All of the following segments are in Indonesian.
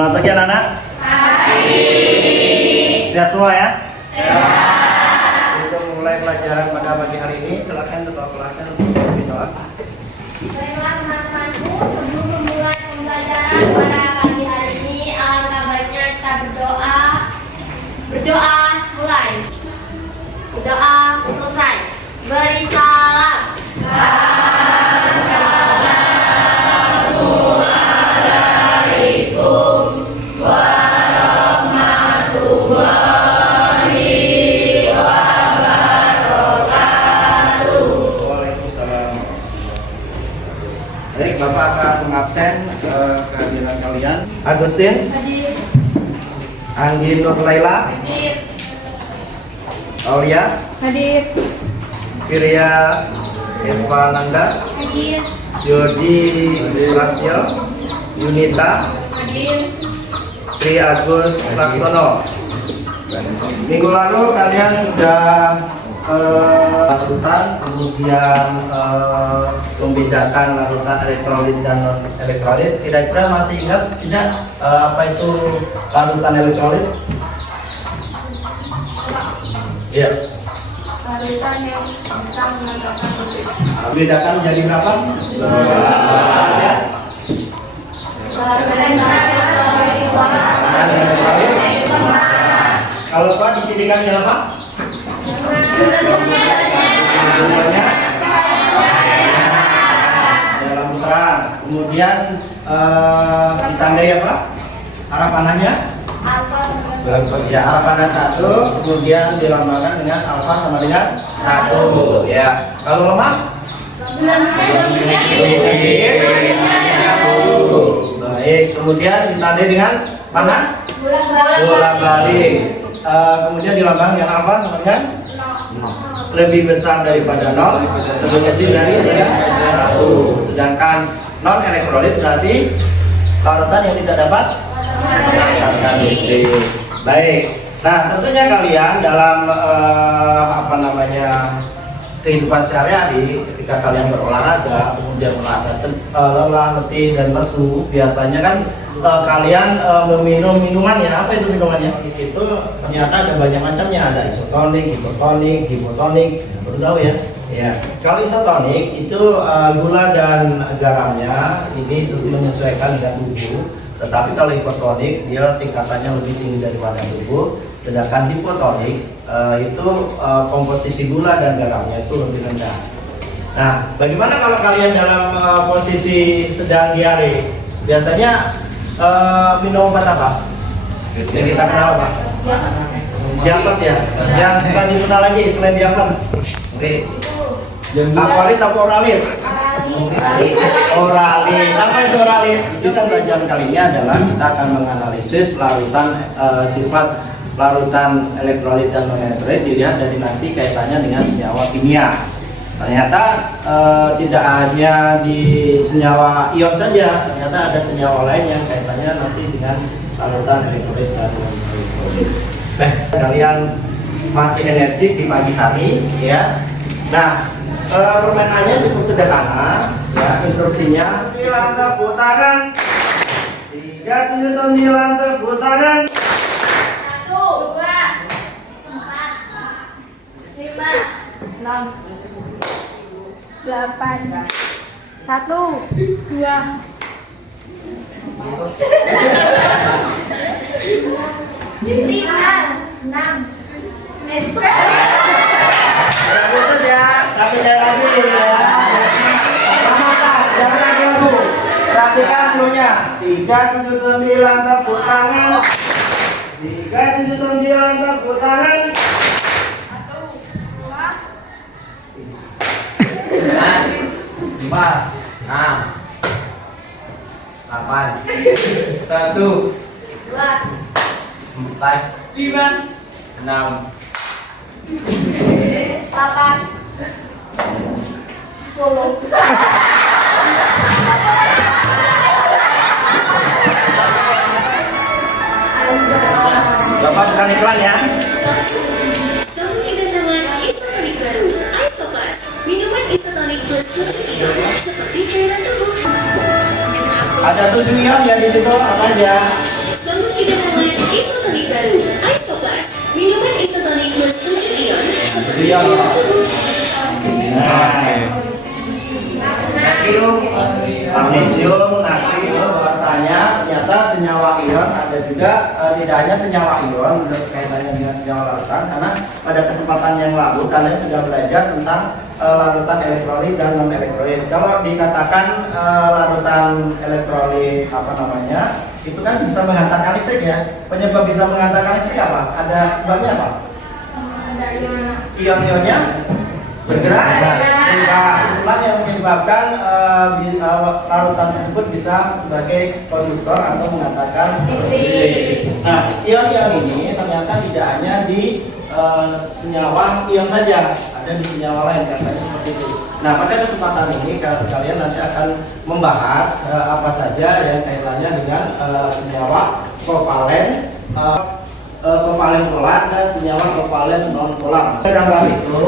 Selamat pagi anak-anak. Sehat semua ya? Untuk mulai pelajaran pada pagi hari ini, silakan ketua kelasnya untuk berdoa. Baiklah teman-temanku, sebelum memulai pembelajaran pada pagi hari ini, alangkah baiknya kita berdoa. Berdoa mulai. Berdoa selesai. Beri salam. Baik, Bapak akan mengabsen kehadiran kalian. Agustin, Hadir. Anggi Nur Laila, Hadir. Aulia, Hadir. Firya Eva Nanda, Hadir. Yodi Prasyo, Yunita, Hadir. Tri Agus Laksono. Minggu lalu kalian sudah larutan, kemudian membedakan larutan elektrolit dan non elektrolit. Kira-kira masih ingat tidak apa itu larutan elektrolit? Iya. Larutan yang bisa menangkapkan listrik. Bedakan jadi berapa? Ya. Kalau Pak dicirikannya apa? Contohnya dalam terang. Kemudian ditandai apa? Arah panahnya? Ya, arah panah 1. Kemudian dilambangkan dengan alfa sama dengan 1. Ya. Kalau lemah? Baik. Kemudian ditandai dengan panah? Bola balik. Kemudian dilambangkan dengan alfa sama dengan lebih besar daripada 0, lebih kecil dari 1. Sedangkan non elektrolit berarti larutan yang tidak dapat mendapatkan listrik. Baik. Nah, tentunya kalian dalam kehidupan sehari-hari, ketika kalian berolahraga, kemudian merasa lelah, letih dan lesu, biasanya kan kalian meminum minuman ya. Apa itu minumannya? Itu ternyata ada banyak macamnya, ada isotonik, hipotonik, hipotonik. Baru tahu ya? Ya. Kalau isotonik itu gula dan garamnya ini menyesuaikan dengan tubuh. Tetapi kalau hipotonik dia tingkatannya lebih tinggi daripada tubuh. Sedangkan hipotonik itu komposisi gula dan garamnya itu lebih rendah. Nah, bagaimana kalau kalian dalam posisi sedang diare? Biasanya minum obat apa? Yang kita kenal apa? Diafat ya? Yang tradisional lagi selain diafat? Aqualit atau oralit? Oralit. Apa itu oralit? Bisa belajar kali ini adalah kita akan menganalisis larutan sifat larutan elektrolit dan non elektrolit dilihat dari nanti kaitannya dengan senyawa kimia. Ternyata tidak hanya di senyawa ion saja, ternyata ada senyawa lain yang kaitannya nanti dengan larutan elektrolit dan non elektrolit. Kalian masih energi di pagi hari, ya. Nah, permainannya cukup sederhana, ya. Instruksinya 9 tepuk tangan, 379 tepuk tangan. 6, 8, 1, 2, 5, 6, Putus ya, satu jam lagi ya. Jangan lagi lagu. Perhatikan dulunya. 379 tepuk tangan. 379 tepuk tangan. 4, 6, 8, 1, 4, 5, 6, 8, 10. Bapak bukan iklan ya. Selamat kedatangan isotonik baru, Isoplus. Minuman isotonik plus 7 ion seperti cairan tubuh. Ada 7 ion ya di situ, apa aja? ion. Nah, magnesium, natrium, bahwasanya ternyata senyawa ion ada juga tidak hanya senyawa ion kaitannya dengan senyawa larutan, karena pada kesempatan yang lalu kalian sudah belajar tentang larutan elektrolit dan non elektrolit. Kalau dikatakan larutan elektrolit apa namanya, itu kan bisa menghantarkan listrik ya. Penyebab bisa menghantarkan listrik apa? Ada sebabnya apa? Ion-ionnya bergerak, itulah yang menyebabkan larutan tersebut bisa sebagai konduktor atau menghantarkan listrik. Nah, ion-ion ini ternyata tidak hanya di senyawa ion saja, ada di senyawa lain, katanya seperti itu. Nah, pada kesempatan ini kalian nanti akan membahas apa saja yang kaitannya dengan senyawa kovalen, kovalen polar dan senyawa kovalen non polar. Gambar itu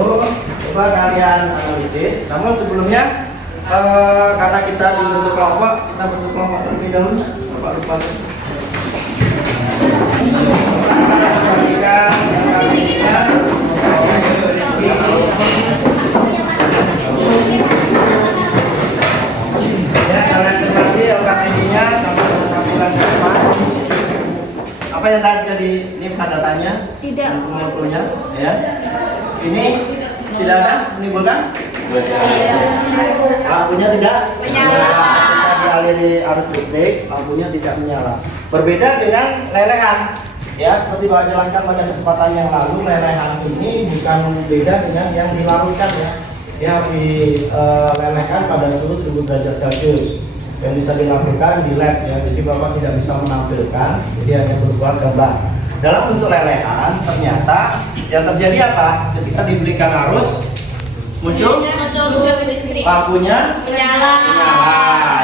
coba kalian analisis. Namun sebelumnya karena kita dibentuk kelompok, kita bentuk kelompok terlebih dahulu. Lupa. Ya, kalian cermati LKPD-nya sampai dengan tampilan depan. Apa yang tadi jadi ini datanya? Tidak. Mengumpulnya, ya. Ini tidak ada menimbulkan? Lampunya tidak menyala. Kita dialiri arus listrik, lampunya tidak menyala. Berbeda dengan lelehan. Ya, seperti Pak jelaskan pada kesempatan yang lalu, lelehan ini bukan beda dengan yang dilarutkan ya. Dia dilelehkan pada suhu 1000 derajat Celcius yang bisa dilakukan di lab ya. Jadi Bapak tidak bisa menampilkan, jadi hanya berupa gambar. Dalam bentuk lelehan, ternyata yang terjadi apa? Ketika diberikan arus, muncul listrik. Lampunya menyala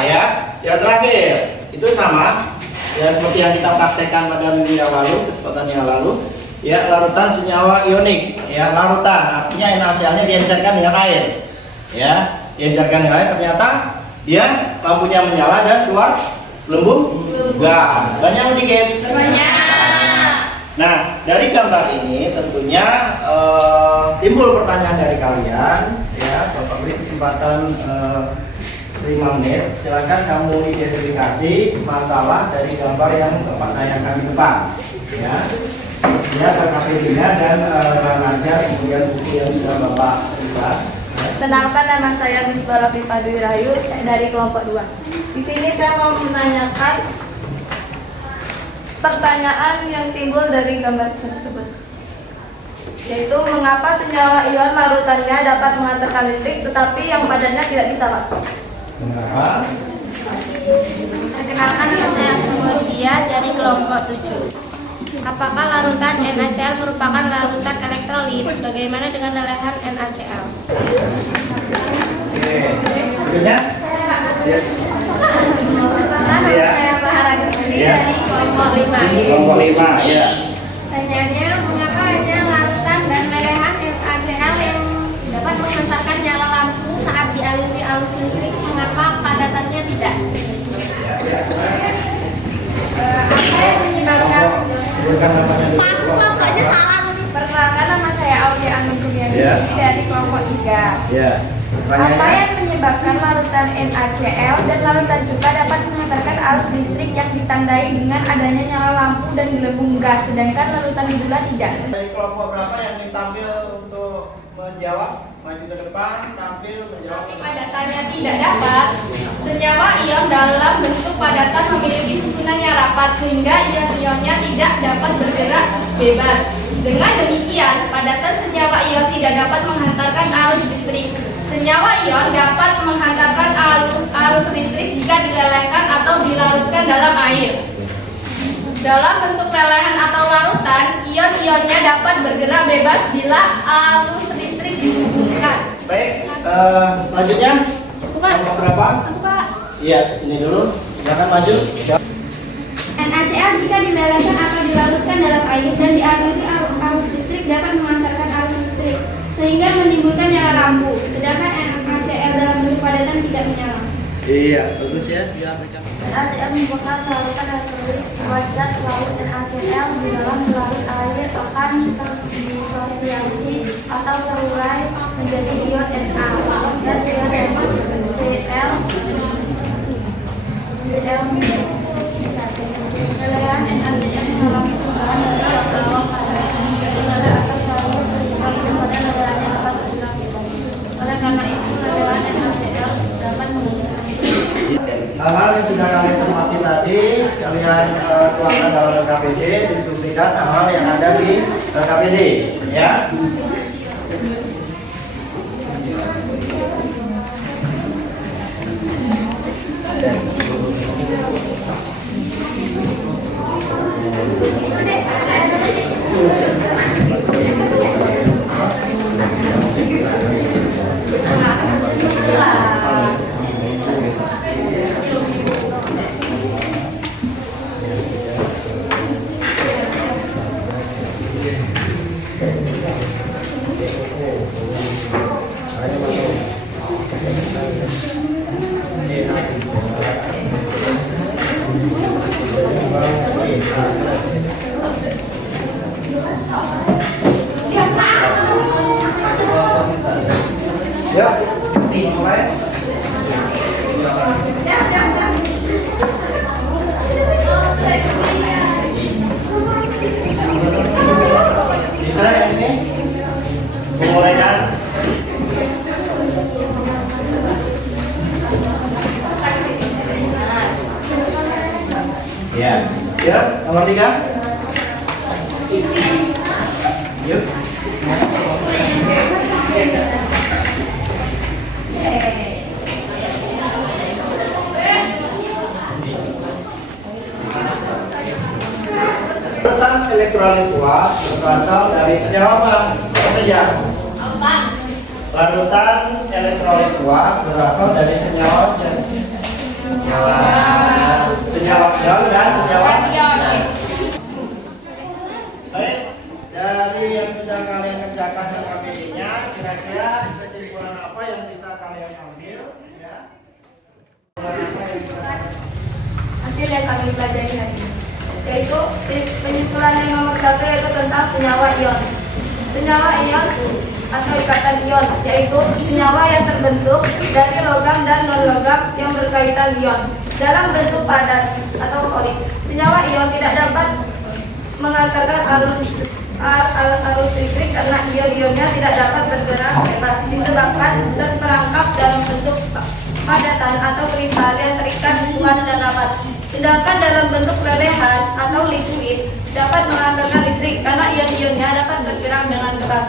ya. Yang terakhir itu sama ya, seperti yang kita praktekkan pada minggu yang lalu, kesempatan yang lalu ya, larutan senyawa ionik ya. Larutan artinya NaCl-nya diencerkan dengan air ya, diencerkan dengan air, ternyata dia lampunya menyala dan keluar lembung gas. Banyak sedikit? Banyak. Nah, dari gambar ini tentunya timbul pertanyaan dari kalian ya. Bapak beri kesempatan 5 menit, silakan kamu identifikasi masalah dari gambar yang Bapak tayangkan di depan ya. Ya, KPD-nya dan mengajar kemudian buku yang sudah Bapak lihat. Kenalkan, nama saya Miss Barapi Padwi Rahayu, saya dari kelompok 2. Di sini saya mau menanyakan pertanyaan yang timbul dari gambar tersebut, yaitu mengapa senyawa ion larutannya dapat mengantarkan listrik tetapi yang padatnya tidak bisa, Pak? Mengapa? Perkenalkan, nama saya Sumardia dari kelompok 7. Apakah larutan NaCl merupakan larutan elektrolit? Bagaimana dengan lelehan NaCl? Oke, berikutnya? Ya. Saya Baharani Ya. dari kelompok 5. Kelompok 5 ya. Pertanyaannya, mengapa hanya larutan dan lelehan NaCl yang dapat menghantarkan nyala langsung saat dialiri arus listrik, mengapa padatannya tidak? Ya. Apa yang menyebabkan? Bukan namanya dulu. Kelompoknya salah. Perkenalkan, nama saya Aulia Anum Kurniadi dari kelompok 3. Ya. Apa yang menyebabkan larutan NaCl dan larutan cuka dapat menghantarkan arus listrik yang ditandai dengan adanya nyala lampu dan gelembung gas, sedangkan larutan gula tidak? Dari kelompok berapa yang ingin tampil untuk menjawab? Maju ke depan, tampil menjawab. Padatannya tidak dapat. Senyawa ion dalam bentuk padatan memiliki susunan yang rapat sehingga ion-ionnya tidak dapat bergerak bebas. Dengan demikian, padatan senyawa ion tidak dapat menghantarkan arus listrik. Senyawa ion dapat menghantarkan arus listrik jika dilelehkan atau dilarutkan dalam air. Dalam bentuk lelehan atau larutan, ion-ionnya dapat bergerak bebas bila arus listrik dihubungkan. Baik, selanjutnya kelompok berapa? Iya, ini dulu. Silakan maju. NaCl jika dilelehkan atau dilarutkan dalam air dan dialiri arus listrik dapat menghantarkan arus listrik sehingga menimbulkan nyala lampu, sedangkan NaCl dalam bentuk padatan tidak menyala. Iya, bagus ya. NaCl merupakan larutan elektrolit. Zat laut NaCl di dalam larut air akan terdisosiasi atau menjadi ion Na dan ion Cl. Lelehan NaCl mengalami perubahan dari bawah pada udara atau cair sehingga itu pada lelehan yang dapat bergerak bebas. Oleh karena itu, lelehan NaCl dapat menggunakan Hal-hal yang sudah kalian cermati tadi, kalian tuangkan dalam LKPD, diskusikan hal-hal yang ada di LKPD, ya. Ya, mulai. Bisa yang ini? Memulaikan. Ya, ya, nomor 3. Yuk. Tentang elektrolit kuat berasal dari senyawa apa? Apa saja? Larutan elektrolit kuat berasal dari senyawa ion dan senyawa. Baik, dari yang sudah kalian kerjakan LKPD-nya, kira-kira kesimpulan apa yang bisa kalian ambil? Ya. Hasil yang kami pelajari hari ini yaitu penyimpulan yang nomor 1 yaitu tentang senyawa ion. Senyawa ion atau ikatan ion yaitu senyawa yang terbentuk dari logam dan non logam yang berkaitan ion dalam bentuk padat atau solid. Senyawa ion tidak dapat mengantarkan arus listrik karena ion-ionnya tidak dapat bergerak bebas disebabkan terperangkap dalam bentuk padatan atau kristal yang terikat kuat dan rapat. Sedangkan dalam bentuk lelehan atau liquid dapat mengantarkan listrik karena ion-ionnya dapat bergerak dengan bebas.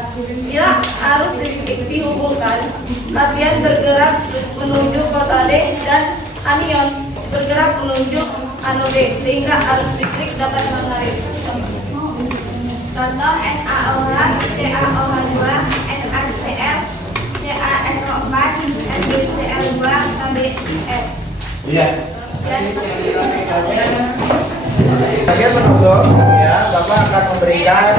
Bila arus listrik dihubungkan, kation bergerak menuju katode dan anion bergerak menuju anode sehingga arus listrik dapat mengalir. Contoh NaOH, CaOH2, NaCl, CaSO4, NaCl2, KBF. Iya. Bagian penutup, ya, Bapak akan memberikan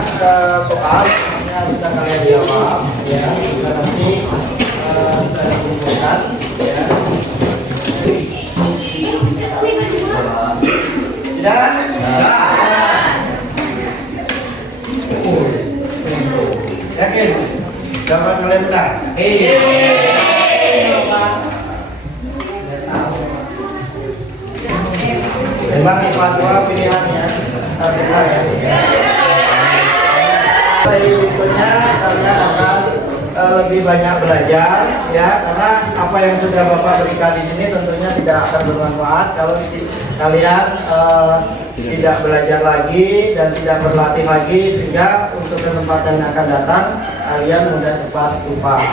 soal yang bisa kalian jawab, ya. Nanti saya kumpulkan, ya. Tidak? Yakin? Dapat kalian menang? Memang IPA 2 pilihannya benar ya. Berikutnya kalian akan lebih banyak belajar ya, karena apa yang sudah Bapak berikan di sini tentunya tidak akan bermanfaat kalau kalian tidak belajar lagi dan tidak berlatih lagi, sehingga untuk kesempatan yang akan datang kalian mudah cepat lupa.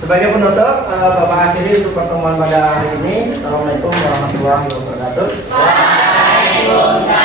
Sebagai penutup, Bapak akhiri untuk pertemuan pada hari ini. Assalamualaikum warahmatullahi wabarakatuh. Waalaikumsalam.